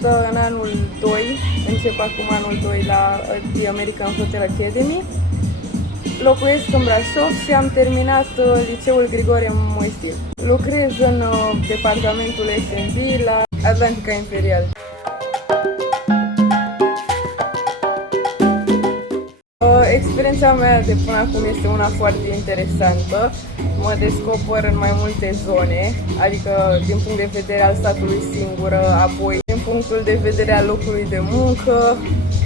sunt în anul 2, încep acum anul 2 la The American Hotel Academy. Locuiesc în Brașov și am terminat liceul Grigore Moisil. Lucrez în departamentul S&B la Atlantica Imperial. Experiența mea de până acum este una foarte interesantă. Mă descoper în mai multe zone, adică din punct de vedere al statului singur, apoi din punctul de vedere al locului de muncă.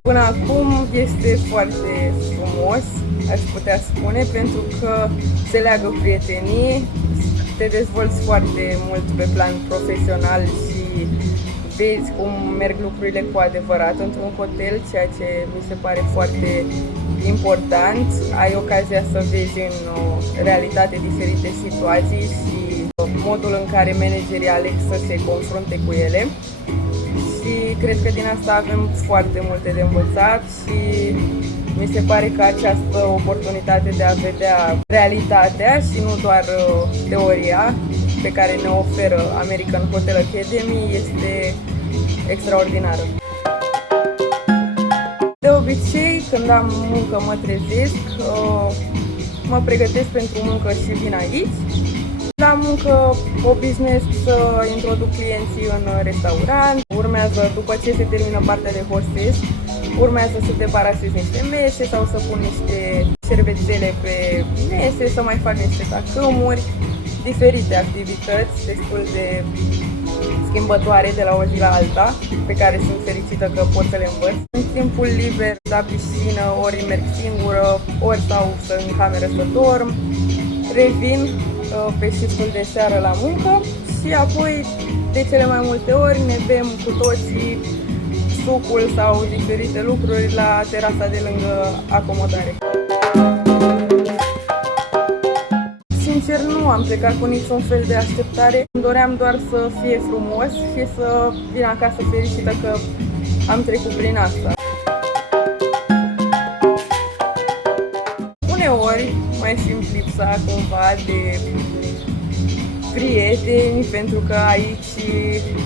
Până acum este foarte frumos, aș putea spune, pentru că se leagă prietenii, te dezvolți foarte mult pe plan profesional și vezi cum merg lucrurile cu adevărat într-un hotel, ceea ce mi se pare foarte important. Ai ocazia să vezi în realitate diferite situații și modul în care managerii aleg să se confrunte cu ele. Și cred că din asta avem foarte multe de învățat și mi se pare că această oportunitate de a vedea realitatea și nu doar teoria pe care ne oferă American Hotel Academy este extraordinară. De obicei, când am muncă, mă trezesc, mă pregătesc pentru muncă și vin aici. La muncă obișnuiesc să introduc clienții în restaurant, urmează, după ce se termină partea de hostess, urmează să debarasez niște mese sau să pun niște șervețele pe mese, să mai fac niște tacâmuri, diferite activități destul de schimbătoare de la o zi la alta, pe care sunt fericită că pot să le învăț. În timpul liber, la piscină, ori merg singură, ori stau în cameră să dorm, revin pe shiftul de seară la muncă și apoi, de cele mai multe ori, ne bem cu toții sucul sau diferite lucruri la terasa de lângă acomodare. Sincer, nu am plecat cu niciun fel de așteptare. Îmi doream doar să fie frumos și să vin acasă fericită că am trecut prin asta. Uneori mai simt lipsa cumva de prieteni, pentru că aici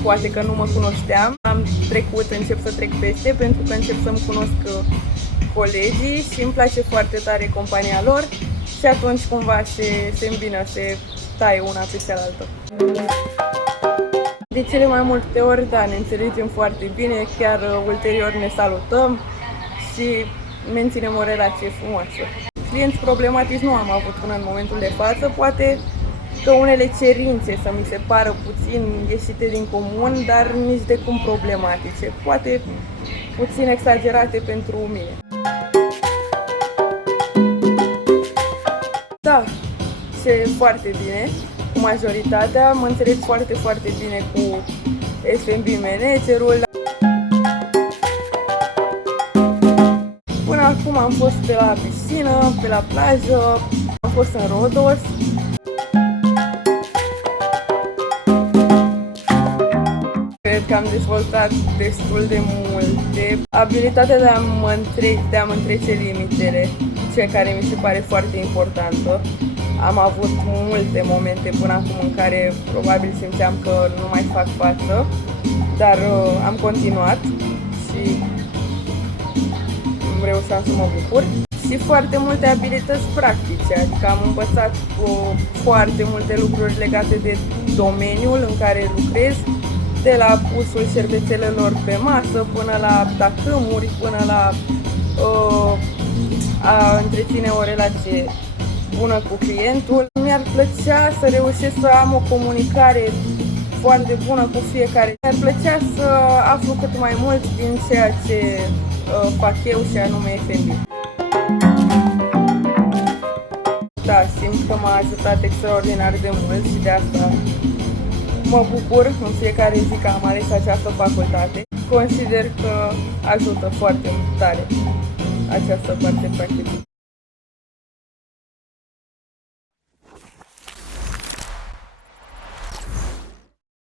poate că nu mă cunoșteam. Am trecut, încep să trec peste, pentru că încep să-mi cunosc colegii și îmi place foarte tare compania lor. Și atunci cumva se îmbină, se taie una pe cealaltă. De cele mai multe ori, da, ne înțelegem foarte bine, chiar ulterior ne salutăm și menținem o relație frumoasă. Clienți problematici nu am avut până în momentul de față, poate că unele cerințe să mi se pară puțin ieșite din comun, dar nici de cum problematice, poate puțin exagerate pentru mine. Da, și foarte bine cu majoritatea, mă înțeleg foarte, foarte bine cu F&B managerul. Până acum am fost pe la piscină, pe la plajă, am fost în Rodos. Cred că am dezvoltat destul de multe. Abilitatea de a mă întrece limitele, cea care mi se pare foarte importantă. Am avut multe momente până acum în care probabil simțeam că nu mai fac față, dar am continuat și reușeam să mă bucur. Și foarte multe abilități practice, adică am învățat foarte multe lucruri legate de domeniul în care lucrez, de la pusul șervețelelor pe masă, până la tacâmuri, până la a întreține o relație bună cu clientul. Mi-ar plăcea să reușesc să am o comunicare foarte bună cu fiecare. Mi-ar plăcea să aflu cât mai mult din ceea ce fac eu și anume F&B. Da, simt că m-a ajutat extraordinar de mult și de asta mă bucur în fiecare zi că am ales această facultate. Consider că ajută foarte tare această parte practică.